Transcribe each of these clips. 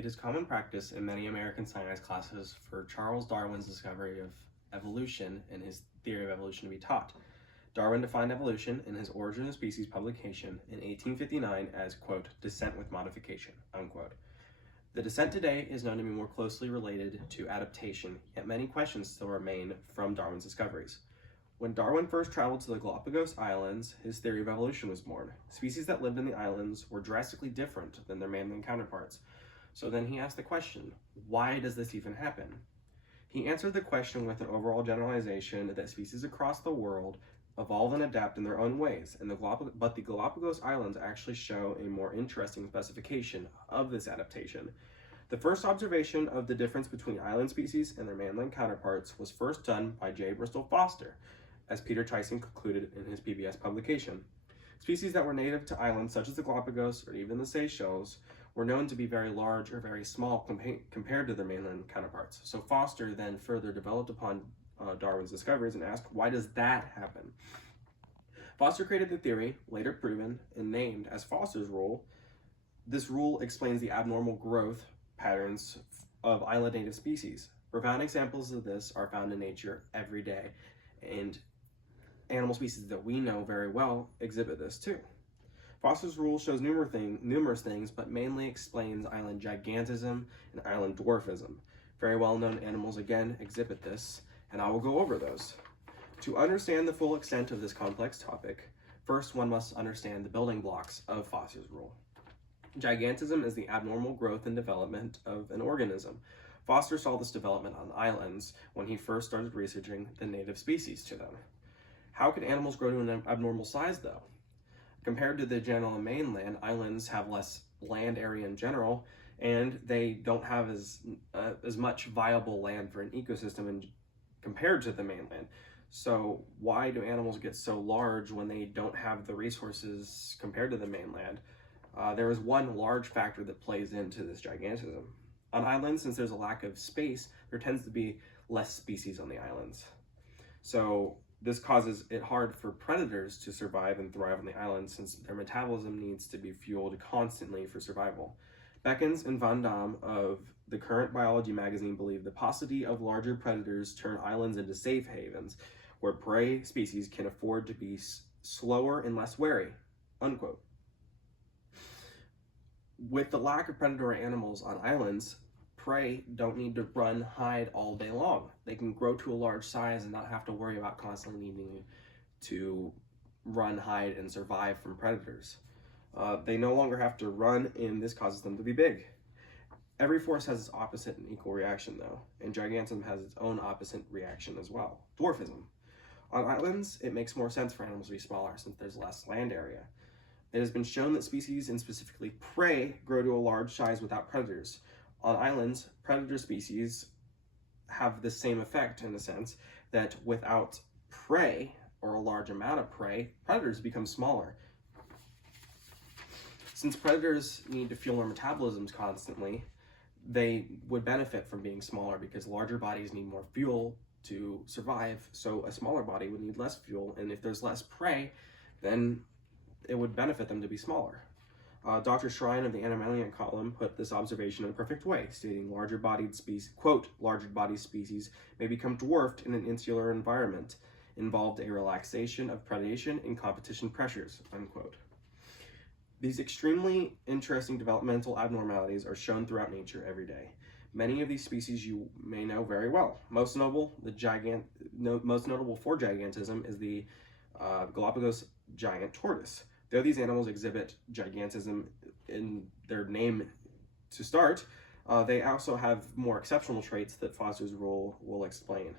It is common practice in many American science classes for Charles Darwin's discovery of evolution and his theory of evolution to be taught. Darwin defined evolution in his Origin of Species publication in 1859 as, quote, descent with modification, unquote. The descent today is known to be more closely related to adaptation, yet many questions still remain from Darwin's discoveries. When Darwin first traveled to the Galapagos Islands, his theory of evolution was born. Species that lived in the islands were drastically different than their mainland counterparts. So then he asked the question, why does this even happen? He answered the question with an overall generalization that species across the world evolve and adapt in their own ways, but the Galapagos Islands actually show a more interesting specification of this adaptation. The first observation of the difference between island species and their mainland counterparts was first done by J. Bristol Foster, as Peter Tyson concluded in his PBS publication. Species that were native to islands such as the Galapagos or even the Seychelles were known to be very large or very small compared to their mainland counterparts. So Foster then further developed upon Darwin's discoveries and asked, why does that happen? Foster created the theory, later proven and named as Foster's rule. This rule explains the abnormal growth patterns of island native species. Profound examples of this are found in nature every day, and animal species that we know very well exhibit this too. Foster's rule shows numerous things, but mainly explains island gigantism and island dwarfism. Very well-known animals again exhibit this, and I will go over those. To understand the full extent of this complex topic, first one must understand the building blocks of Foster's rule. Gigantism is the abnormal growth and development of an organism. Foster saw this development on islands when he first started researching the native species to them. How can animals grow to an abnormal size, though? Compared to the general mainland, islands have less land area in general, and they don't have as much viable land for an ecosystem compared to the mainland. So why do animals get so large when they don't have the resources compared to the mainland? There is one large factor that plays into this gigantism. On islands, since there's a lack of space, there tends to be less species on the islands. So this causes it hard for predators to survive and thrive on the island since their metabolism needs to be fueled constantly for survival. Beckens and Van Damme of the Current Biology magazine believe the paucity of larger predators turn islands into safe havens where prey species can afford to be slower and less wary, unquote. With the lack of predatory animals on islands, prey don't need to run, hide all day long. They can grow to a large size and not have to worry about constantly needing to run, hide, and survive from predators. They no longer have to run, and this causes them to be big. Every force has its opposite and equal reaction, though, and gigantism has its own opposite reaction as well, dwarfism. On islands, it makes more sense for animals to be smaller since there's less land area. It has been shown that species, and specifically prey, grow to a large size without predators. On islands, predator species have the same effect in the sense that without prey, or a large amount of prey, predators become smaller. Since predators need to fuel their metabolisms constantly, they would benefit from being smaller because larger bodies need more fuel to survive, so a smaller body would need less fuel, and if there's less prey, then it would benefit them to be smaller. Dr. Shrine of the Animalian column put this observation in a perfect way, stating larger-bodied species, quote, larger-bodied species may become dwarfed in an insular environment, involved a relaxation of predation and competition pressures, unquote. These extremely interesting developmental abnormalities are shown throughout nature every day. Many of these species you may know very well. Most notable for gigantism is the Galapagos giant tortoise. Though these animals exhibit gigantism in their name to start, they also have more exceptional traits that Foster's rule will explain.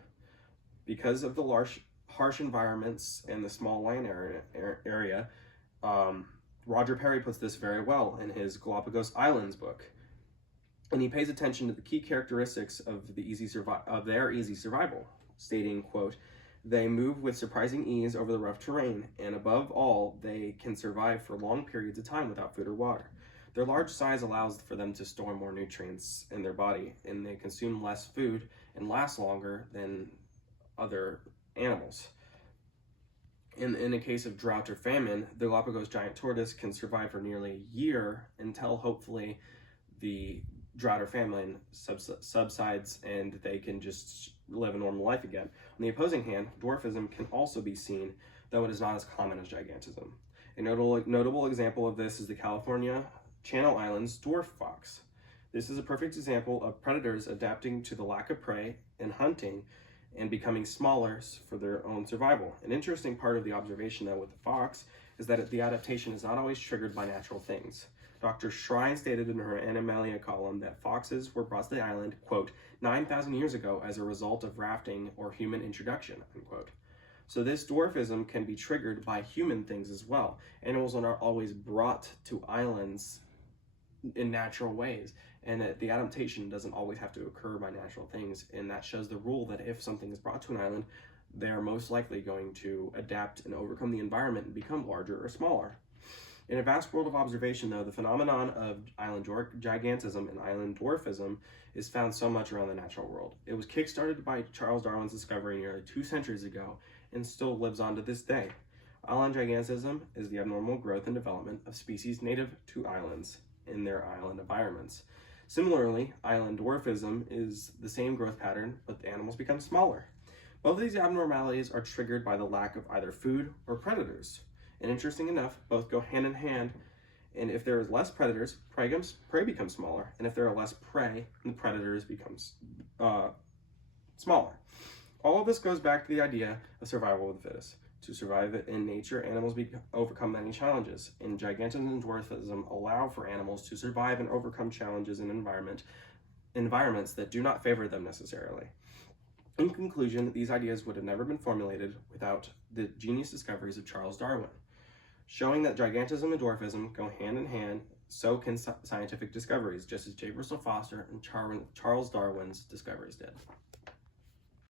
Because of the harsh environments and the small land area, Roger Perry puts this very well in his Galapagos Islands book. And he pays attention to the key characteristics of their easy survival, stating, quote, they move with surprising ease over the rough terrain, and above all, they can survive for long periods of time without food or water. Their large size allows for them to store more nutrients in their body, and they consume less food and last longer than other animals. In a case of drought or famine, the Galapagos giant tortoise can survive for nearly a year until hopefully the drought or famine subsides and they can just live a normal life again. On the opposing hand, dwarfism can also be seen, though it is not as common as gigantism. A notable example of this is the California Channel Islands dwarf fox. This is a perfect example of predators adapting to the lack of prey and hunting and becoming smaller for their own survival. An interesting part of the observation, though, with the fox is that the adaptation is not always triggered by natural things. Dr. Shrine stated in her Animalia column that foxes were brought to the island, quote, 9,000 years ago as a result of rafting or human introduction, unquote. So this dwarfism can be triggered by human things as well. Animals are not always brought to islands in natural ways, and that the adaptation doesn't always have to occur by natural things, and that shows the rule that if something is brought to an island, they are most likely going to adapt and overcome the environment and become larger or smaller. In a vast world of observation, though, the phenomenon of island gigantism and island dwarfism is found so much around the natural world. It was kickstarted by Charles Darwin's discovery nearly 2 centuries ago and still lives on to this day. Island gigantism is the abnormal growth and development of species native to islands in their island environments. Similarly, island dwarfism is the same growth pattern, but the animals become smaller. Both of these abnormalities are triggered by the lack of either food or predators. And interesting enough, both go hand in hand. And if there is less predators, prey becomes smaller. And if there are less prey, the predators becomes smaller. All of this goes back to the idea of survival of the fittest. To survive in nature, animals overcome many challenges. And gigantism and dwarfism allow for animals to survive and overcome challenges in environments that do not favor them necessarily. In conclusion, these ideas would have never been formulated without the genius discoveries of Charles Darwin. Showing that gigantism and dwarfism go hand in hand, so can scientific discoveries, just as J. Bristol Foster and Charles Darwin's discoveries did.